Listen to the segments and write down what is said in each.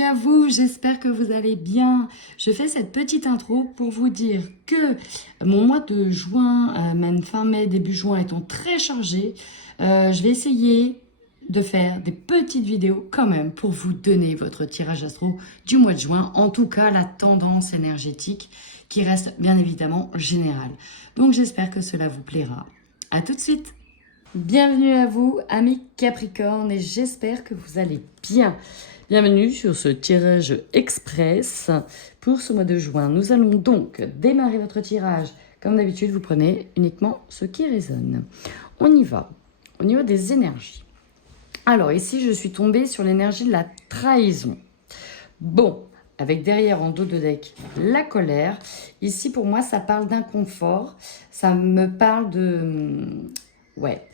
Bienvenue à vous, j'espère que vous allez bien. Je fais cette petite intro pour vous dire que mon mois de juin, même fin mai, début juin étant très chargé, je vais essayer de faire des petites vidéos quand même pour vous donner votre tirage astro du mois de juin, en tout cas la tendance énergétique qui reste bien évidemment générale. Donc j'espère que cela vous plaira. À tout de suite. Bienvenue à vous, amis Capricorne, et j'espère que vous allez bien. Bienvenue sur ce tirage express pour ce mois de juin. Nous allons donc démarrer votre tirage. Comme d'habitude, vous prenez uniquement ce qui résonne. On y va. Au niveau des énergies. Alors ici, je suis tombée sur l'énergie de la trahison. Bon, avec derrière en dos de deck la colère. Ici, pour moi, ça parle d'inconfort. Ça me parle de... Ouais.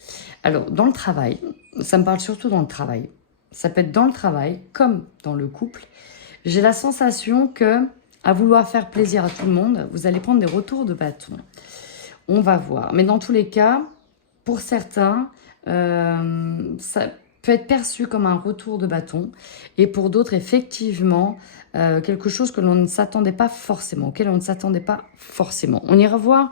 Alors, dans le travail, ça me parle surtout dans le travail. Ça peut être dans le travail comme dans le couple. J'ai la sensation que, à vouloir faire plaisir à tout le monde, vous allez prendre des retours de bâton. On va voir. Mais dans tous les cas, pour certains, ça peut être perçu comme un retour de bâton. Et pour d'autres, effectivement, quelque chose que l'on ne s'attendait pas forcément, auquel on ne s'attendait pas forcément. On ira voir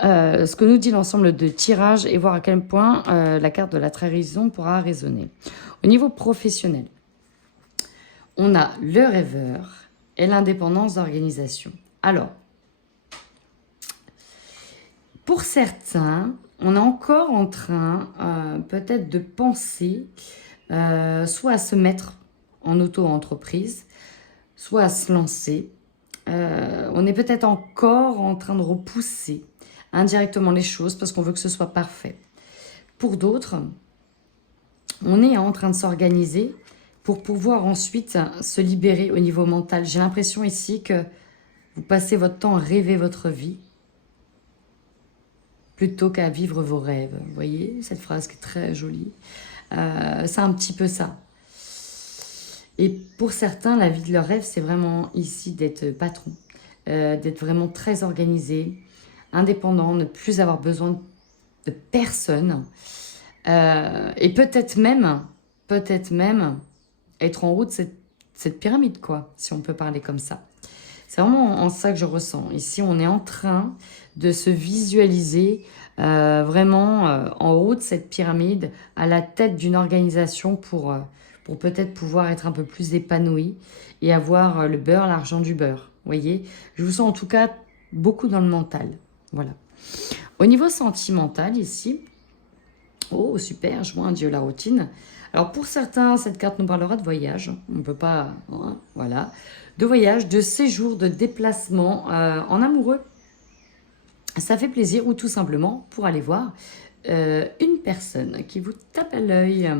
ce que nous dit l'ensemble de tirages et voir à quel point la carte de la trahison pourra résonner. Au niveau professionnel, on a le rêveur et l'indépendance d'organisation. Alors, pour certains, on est encore en train peut-être de penser soit à se mettre en auto-entreprise, soit à se lancer. On est peut-être encore en train de repousser indirectement les choses parce qu'on veut que ce soit parfait. Pour d'autres, on est en train de s'organiser pour pouvoir ensuite se libérer au niveau mental. J'ai l'impression ici que vous passez votre temps à rêver votre vie plutôt qu'à vivre vos rêves. Vous voyez cette phrase qui est très jolie. C'est un petit peu ça. Et pour certains, la vie de leur rêve, c'est vraiment ici d'être patron, d'être vraiment très organisé, indépendant, ne plus avoir besoin de personne. Et peut-être même être en haut de cette pyramide, quoi, si on peut parler comme ça. C'est vraiment en ça que je ressens. Ici, on est en train de se visualiser vraiment en haut de cette pyramide, à la tête d'une organisation pour peut-être pouvoir être un peu plus épanoui et avoir le beurre, l'argent du beurre. Vous voyez, je vous sens en tout cas beaucoup dans le mental. Voilà. Au niveau sentimental, ici, oh super, je vois un dieu la routine. Alors pour certains, cette carte nous parlera de voyage. On ne peut pas, hein, voilà. De voyage, de séjour, de déplacement en amoureux. Ça fait plaisir ou tout simplement pour aller voir une personne qui vous tape à l'œil.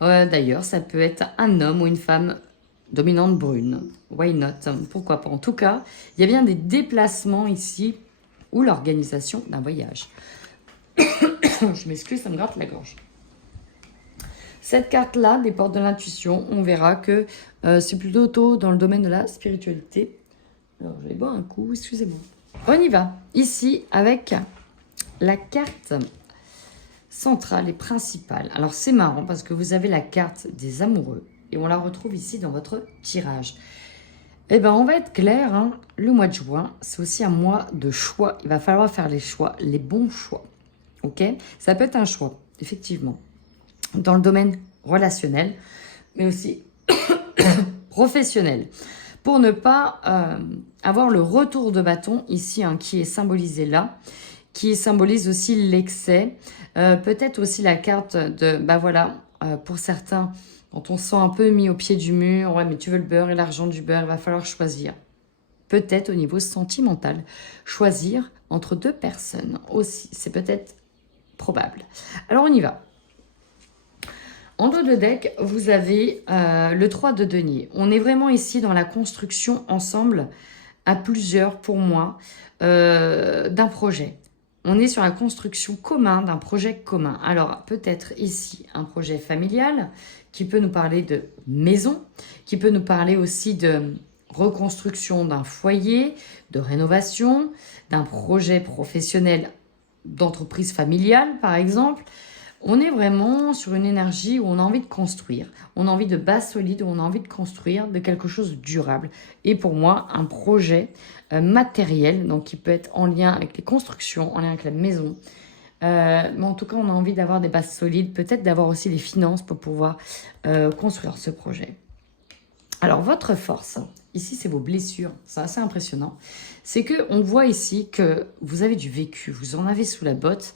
D'ailleurs, ça peut être un homme ou une femme dominante brune. Why not? Pourquoi pas? En tout cas, il y a bien des déplacements ici ou l'organisation d'un voyage. Je m'excuse, ça me gratte la gorge. Cette carte-là, des portes de l'intuition, on verra que c'est plutôt dans le domaine de la spiritualité. Alors, je vais boire un coup, excusez-moi. On y va, ici, avec la carte centrale et principale. Alors, c'est marrant parce que vous avez la carte des amoureux et on la retrouve ici dans votre tirage. Eh bien, on va être clair, hein, le mois de juin, c'est aussi un mois de choix. Il va falloir faire les choix, les bons choix. Ok? Ça peut être un choix, effectivement, dans le domaine relationnel, mais aussi professionnel. Pour ne pas avoir le retour de bâton ici, hein, qui est symbolisé là, qui symbolise aussi l'excès. Peut-être aussi la carte de, bah voilà, pour certains, quand on se sent un peu mis au pied du mur, ouais, mais tu veux le beurre et l'argent du beurre, il va falloir choisir. Peut-être au niveau sentimental, choisir entre deux personnes aussi. C'est peut-être probable. Alors, on y va. En dos de deck, vous avez le 3 de denier. On est vraiment ici dans la construction ensemble, à plusieurs pour moi, d'un projet. On est sur la construction commune d'un projet commun. Alors, peut-être ici un projet familial qui peut nous parler de maison, qui peut nous parler aussi de reconstruction d'un foyer, de rénovation, d'un projet professionnel d'entreprise familiale, par exemple. On est vraiment sur une énergie où on a envie de construire, on a envie de base solide, où on a envie de construire de quelque chose de durable. Et pour moi, un projet matériel, donc qui peut être en lien avec les constructions, en lien avec la maison. Mais en tout cas, on a envie d'avoir des bases solides, peut-être d'avoir aussi les finances pour pouvoir construire ce projet. Alors, votre force, ici, c'est vos blessures. C'est assez impressionnant. C'est qu'on voit ici que vous avez du vécu, vous en avez sous la botte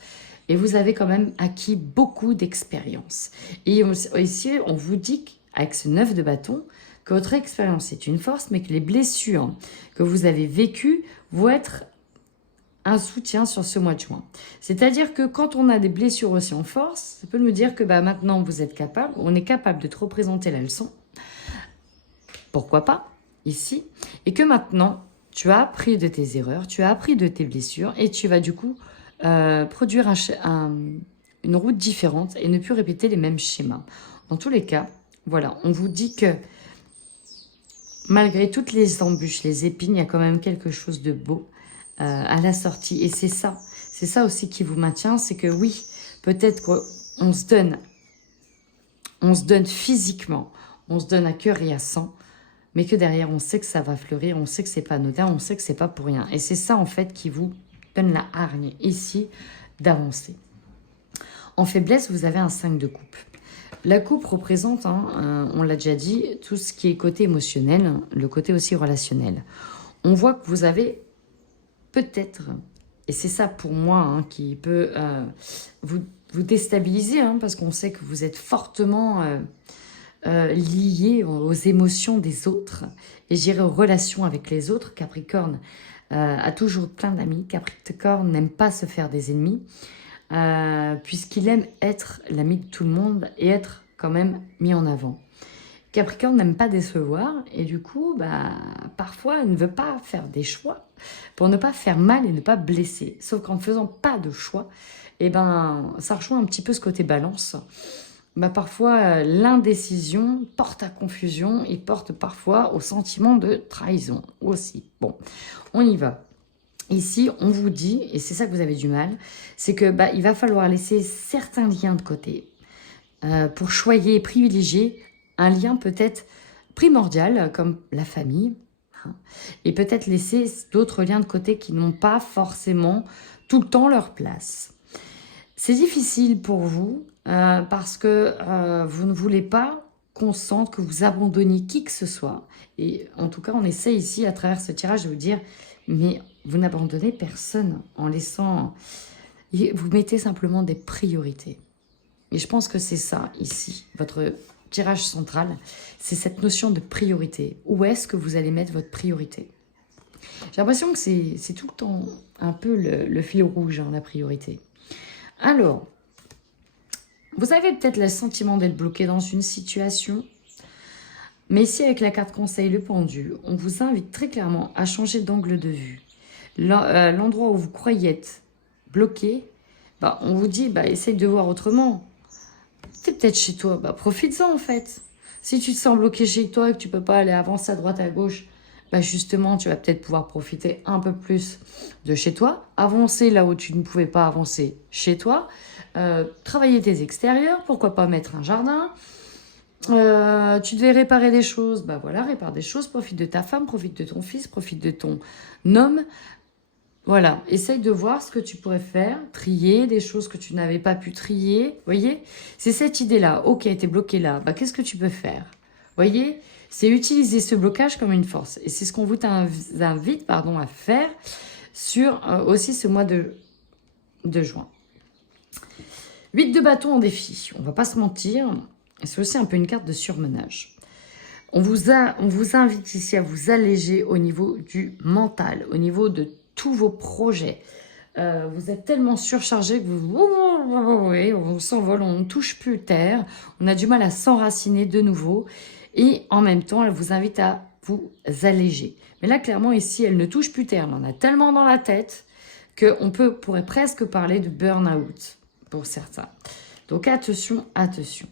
et vous avez quand même acquis beaucoup d'expérience. Et ici, on vous dit qu'avec ce 9 de bâton, que votre expérience est une force, mais que les blessures que vous avez vécues vont être un soutien sur ce mois de juin. C'est-à-dire que quand on a des blessures aussi en force, ça peut nous dire que maintenant, vous êtes capable, on est capable de te représenter la leçon. Pourquoi pas, ici. Et que maintenant, tu as appris de tes erreurs, tu as appris de tes blessures et tu vas du coup produire une route différente et ne plus répéter les mêmes schémas. Dans tous les cas, voilà, on vous dit que malgré toutes les embûches, les épines, il y a quand même quelque chose de beau à la sortie. Et c'est ça aussi qui vous maintient, c'est que oui, peut-être qu'on se donne physiquement, on se donne à cœur et à sang, mais que derrière, on sait que ça va fleurir, on sait que c'est pas anodin, on sait que c'est pas pour rien. Et c'est ça, en fait, qui vous donne la hargne, ici, d'avancer. En faiblesse, vous avez un 5 de coupe. La coupe représente, on l'a déjà dit, tout ce qui est côté émotionnel, le côté aussi relationnel. On voit que vous avez peut-être, et c'est ça pour moi qui peut vous déstabiliser, parce qu'on sait que vous êtes fortement lié aux émotions des autres, et j'irai aux relations avec les autres. Capricorne a toujours plein d'amis. Capricorne n'aime pas se faire des ennemis, puisqu'il aime être l'ami de tout le monde et être quand même mis en avant. Capricorne n'aime pas décevoir et du coup, parfois, il ne veut pas faire des choix pour ne pas faire mal et ne pas blesser. Sauf qu'en ne faisant pas de choix, ça rejoint un petit peu ce côté balance. Parfois, l'indécision porte à confusion et porte parfois au sentiment de trahison aussi. Bon, on y va. Ici, on vous dit, et c'est ça que vous avez du mal, c'est que il va falloir laisser certains liens de côté pour choyer et privilégier un lien peut-être primordial comme la famille, et peut-être laisser d'autres liens de côté qui n'ont pas forcément tout le temps leur place. C'est difficile pour vous parce que vous ne voulez pas qu'on sente que vous abandonnez qui que ce soit. Et en tout cas, on essaie ici, à travers ce tirage, de vous dire, mais vous n'abandonnez personne en laissant... Vous mettez simplement des priorités. Et je pense que c'est ça, ici, votre tirage central, c'est cette notion de priorité. Où est-ce que vous allez mettre votre priorité? J'ai l'impression que c'est tout le temps un peu le fil rouge, la priorité. Alors, vous avez peut-être le sentiment d'être bloqué dans une situation, mais ici, avec la carte conseil, le pendu, on vous invite très clairement à changer d'angle de vue. L'endroit où vous croyez être bloqué, on vous dit, essaye de voir autrement. C'est peut-être chez toi, profite-en en fait. Si tu te sens bloqué chez toi et que tu peux pas aller avancer à droite, à gauche, justement, tu vas peut-être pouvoir profiter un peu plus de chez toi, avancer là où tu ne pouvais pas avancer chez toi, travailler tes extérieurs, pourquoi pas mettre un jardin. Tu devais réparer des choses, voilà, répare des choses, profite de ta femme, profite de ton fils, profite de ton homme. Voilà, essaye de voir ce que tu pourrais faire, trier des choses que tu n'avais pas pu trier, vous voyez? C'est cette idée-là, ok, t'es bloqué là, qu'est-ce que tu peux faire? Vous voyez? C'est utiliser ce blocage comme une force. Et c'est ce qu'on vous invite à faire sur aussi ce mois de juin. 8 de bâton en défi, on va pas se mentir, c'est aussi un peu une carte de surmenage. On vous invite ici à vous alléger au niveau du mental, au niveau de tous vos projets. Vous êtes tellement surchargé que on s'envole, on ne touche plus terre, on a du mal à s'enraciner de nouveau. Et en même temps, elle vous invite à vous alléger. Mais là, clairement, ici, elle ne touche plus terre. Elle en a tellement dans la tête qu'on pourrait presque parler de burn-out pour certains. Donc, attention, attention.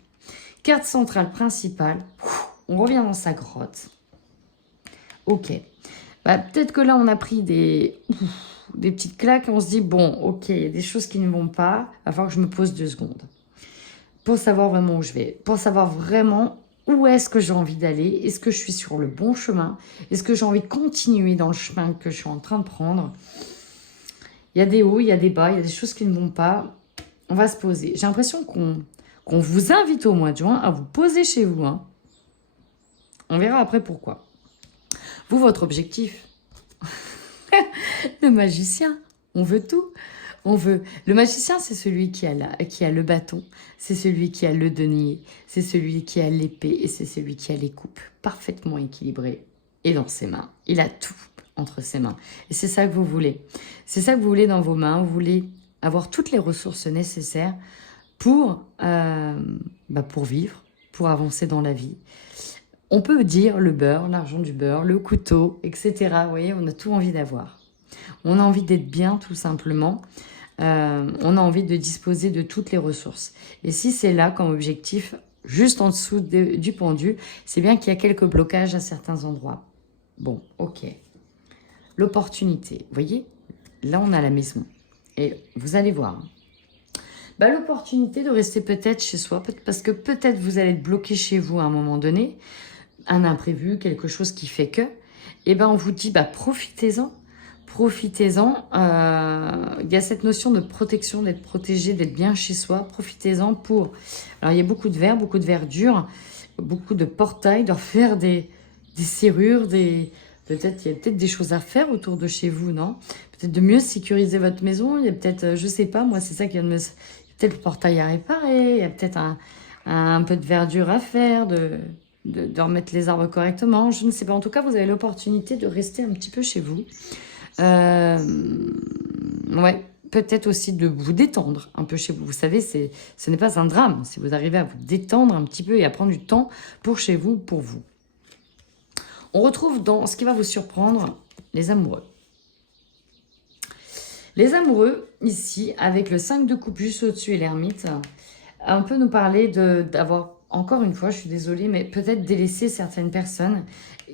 Carte centrale principale. On revient dans sa grotte. Ok. Peut-être que là, on a pris des petites claques et on se dit, bon, ok, il y a des choses qui ne vont pas. Il va falloir que je me pose 2 secondes. pour savoir vraiment où je vais, pour savoir vraiment où est-ce que j'ai envie d'aller, est-ce que je suis sur le bon chemin, est-ce que j'ai envie de continuer dans le chemin que je suis en train de prendre. Il y a des hauts, il y a des bas, il y a des choses qui ne vont pas. On va se poser. J'ai l'impression qu'on vous invite au mois de juin à vous poser chez vous. Hein. On verra après pourquoi. Vous, votre objectif, le magicien, on veut tout. On veut. Le magicien, c'est celui qui a le bâton, c'est celui qui a le denier, c'est celui qui a l'épée et c'est celui qui a les coupes parfaitement équilibrées. Et dans ses mains, il a tout entre ses mains. Et c'est ça que vous voulez. C'est ça que vous voulez dans vos mains. Vous voulez avoir toutes les ressources nécessaires pour vivre, pour avancer dans la vie. On peut dire le beurre, l'argent du beurre, le couteau, etc. Vous voyez, on a tout envie d'avoir. On a envie d'être bien, tout simplement. On a envie de disposer de toutes les ressources. Et si c'est là comme objectif, juste en dessous du pendu, c'est bien qu'il y a quelques blocages à certains endroits. Bon, ok. L'opportunité, vous voyez, là on a la maison. Et vous allez voir. L'opportunité de rester peut-être chez soi, parce que peut-être vous allez être bloqué chez vous à un moment donné, un imprévu, quelque chose qui fait que, on vous dit, profitez-en. Profitez-en. Il y a cette notion de protection, d'être protégé, d'être bien chez soi. Profitez-en pour... Alors, il y a beaucoup de verre, beaucoup de verdure, beaucoup de portails, de refaire des serrures, peut-être il y a peut-être des choses à faire autour de chez vous, non? Peut-être de mieux sécuriser votre maison. Il y a peut-être, je sais pas, moi, c'est ça qui vient de me... Il y a peut-être le portail à réparer, il y a peut-être un peu de verdure à faire, de remettre les arbres correctement. Je ne sais pas. En tout cas, vous avez l'opportunité de rester un petit peu chez vous. Ouais, peut-être aussi de vous détendre un peu chez vous. Vous savez, ce n'est pas un drame si vous arrivez à vous détendre un petit peu et à prendre du temps pour chez vous, pour vous. On retrouve dans ce qui va vous surprendre, les amoureux. Les amoureux, ici, avec le 5 de coupe juste au-dessus et l'ermite, on peut nous parler d'avoir, encore une fois, je suis désolée, mais peut-être délaisser certaines personnes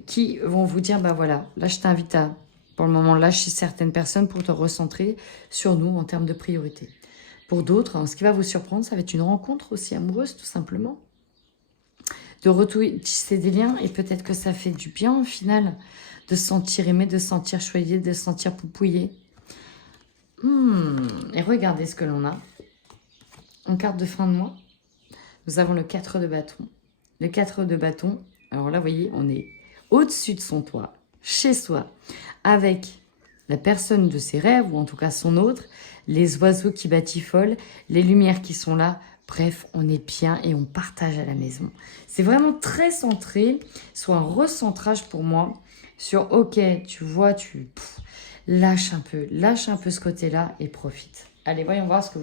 qui vont vous dire, voilà, là je t'invite à... Pour le moment, lâcher certaines personnes pour te recentrer sur nous en termes de priorité. Pour d'autres, ce qui va vous surprendre, ça va être une rencontre aussi amoureuse, tout simplement. De retisser des liens et peut-être que ça fait du bien au final de se sentir aimé, de se sentir choyé, de se sentir poupouillé. Et regardez ce que l'on a. En carte de fin de mois, nous avons le 4 de bâton. Le 4 de bâton, alors là, vous voyez, on est au-dessus de son toit, chez soi, avec la personne de ses rêves, ou en tout cas son autre, les oiseaux qui batifolent, les lumières qui sont là. Bref, on est bien et on partage à la maison. C'est vraiment très centré, soit un recentrage pour moi sur, ok, tu vois, lâche un peu ce côté-là et profite. Allez, voyons voir ce que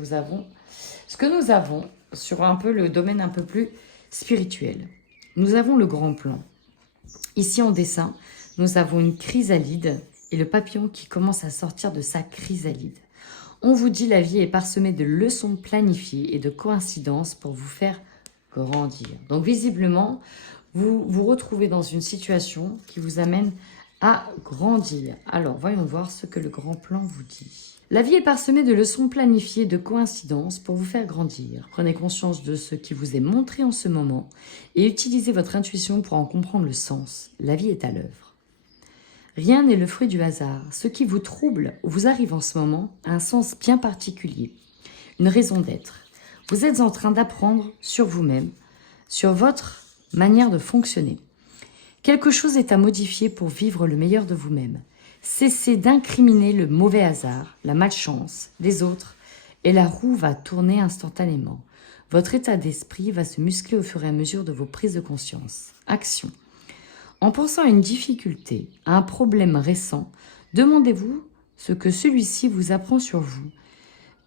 nous avons sur un peu le domaine un peu plus spirituel. Nous avons le grand plan. Ici en dessin, nous avons une chrysalide et le papillon qui commence à sortir de sa chrysalide. On vous dit la vie est parsemée de leçons planifiées et de coïncidences pour vous faire grandir. Donc visiblement, vous vous retrouvez dans une situation qui vous amène à grandir. Alors voyons voir ce que le grand plan vous dit. La vie est parsemée de leçons planifiées et de coïncidences pour vous faire grandir. Prenez conscience de ce qui vous est montré en ce moment et utilisez votre intuition pour en comprendre le sens. La vie est à l'œuvre. Rien n'est le fruit du hasard. Ce qui vous trouble ou vous arrive en ce moment a un sens bien particulier, une raison d'être. Vous êtes en train d'apprendre sur vous-même, sur votre manière de fonctionner. Quelque chose est à modifier pour vivre le meilleur de vous-même. Cessez d'incriminer le mauvais hasard, la malchance, les autres, et la roue va tourner instantanément. Votre état d'esprit va se muscler au fur et à mesure de vos prises de conscience. Action. En pensant à une difficulté, à un problème récent, demandez-vous ce que celui-ci vous apprend sur vous.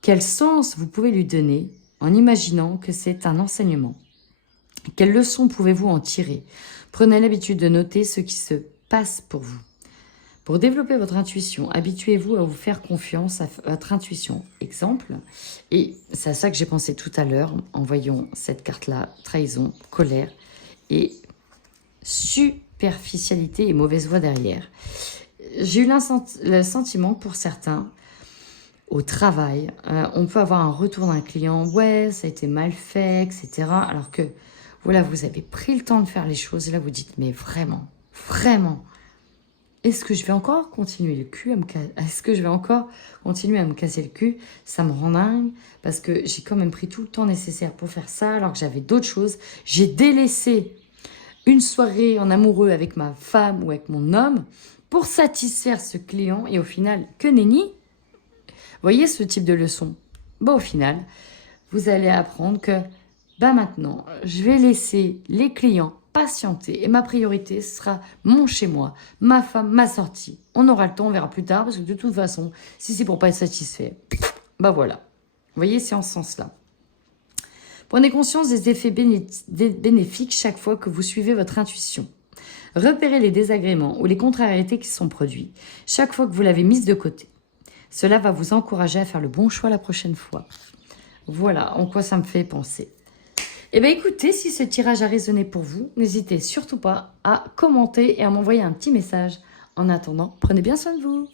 Quel sens vous pouvez lui donner en imaginant que c'est un enseignement? Quelles leçons pouvez-vous en tirer? Prenez l'habitude de noter ce qui se passe pour vous. Pour développer votre intuition, habituez-vous à vous faire confiance à votre intuition. Exemple, et c'est à ça que j'ai pensé tout à l'heure en voyant cette carte-là, trahison, colère et superficialité et mauvaise voix derrière. J'ai eu le sentiment pour certains, au travail, on peut avoir un retour d'un client, ouais, ça a été mal fait, etc. Alors que, voilà, vous avez pris le temps de faire les choses, et là vous dites, mais vraiment, vraiment, est-ce que je vais encore continuer le cul Est-ce que je vais encore continuer à me casser le cul? Ça me rend dingue, parce que j'ai quand même pris tout le temps nécessaire pour faire ça, alors que j'avais d'autres choses. J'ai délaissé une soirée en amoureux avec ma femme ou avec mon homme pour satisfaire ce client, et au final, que nenni. Voyez ce type de leçon. Bon, au final, vous allez apprendre que maintenant, je vais laisser les clients patienter et ma priorité sera mon chez-moi, ma femme, ma sortie. On aura le temps, on verra plus tard, parce que de toute façon, si c'est pour pas être satisfait, voilà. Vous voyez, c'est en ce sens-là. Prenez conscience des effets bénéfiques chaque fois que vous suivez votre intuition. Repérez les désagréments ou les contrariétés qui sont produits chaque fois que vous l'avez mise de côté. Cela va vous encourager à faire le bon choix la prochaine fois. Voilà en quoi ça me fait penser. Eh bien écoutez, si ce tirage a résonné pour vous, n'hésitez surtout pas à commenter et à m'envoyer un petit message. En attendant, prenez bien soin de vous.